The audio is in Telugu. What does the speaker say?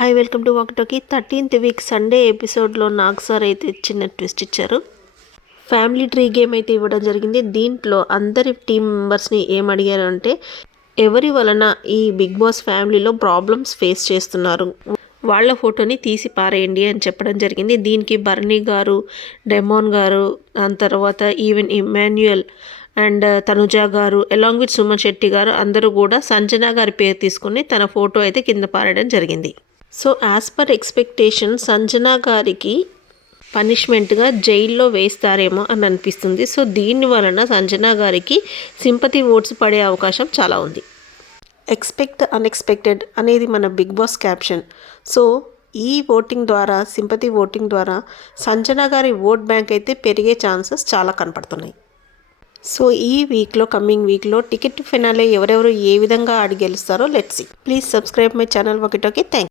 Hi welcome to walkie talkie 13th week Sunday ఎపిసోడ్లో నాగ్ సార్ అయితే చిన్న ట్విస్ట్ ఇచ్చారు. ఫ్యామిలీ ట్రీ గేమ్ అయితే ఇవ్వడం జరిగింది. దీంట్లో అందరి టీం మెంబర్స్ని ఏమడిగారు అంటే ఎవరి వలన ఈ బిగ్ బాస్ ఫ్యామిలీలో ప్రాబ్లమ్స్ ఫేస్ చేస్తున్నారు, వాళ్ళ ఫోటోని తీసి పారేయండి అని చెప్పడం జరిగింది. దీనికి బర్నీ గారు, డెమోన్ గారు, దాని తర్వాత ఈవెన్ ఇమాన్యుయల్ అండ్ తనుజ గారు అలాంగ్ విత్ సుమన్ శెట్టి గారు అందరూ కూడా సంజన గారి పేరు తీసుకుని తన ఫోటో అయితే కింద పారేయడం జరిగింది. So as per expectation Sanjana గారికి పనిష్మెంట్గా జైల్లో వేస్తారేమో అని అనిపిస్తుంది. సో దీని వలన సంజన గారికి సింపతి ఓట్స్ పడే అవకాశం చాలా ఉంది. ఎక్స్పెక్ట్ అన్ఎక్స్పెక్టెడ్ అనేది మన బిగ్ బాస్ క్యాప్షన్. సో ఈ ఓటింగ్ ద్వారా, సింపతి ఓటింగ్ ద్వారా సంజన గారి ఓట్ బ్యాంక్ అయితే పెరిగే ఛాన్సెస్ చాలా కనపడుతున్నాయి. సో ఈ వీక్లో, కమింగ్ వీక్లో టికెట్ ఫినాలే ఎవరెవరు ఏ విధంగా ఆడి గెలుస్తారో let's see. Please subscribe my channel walkie talkie. Thanks.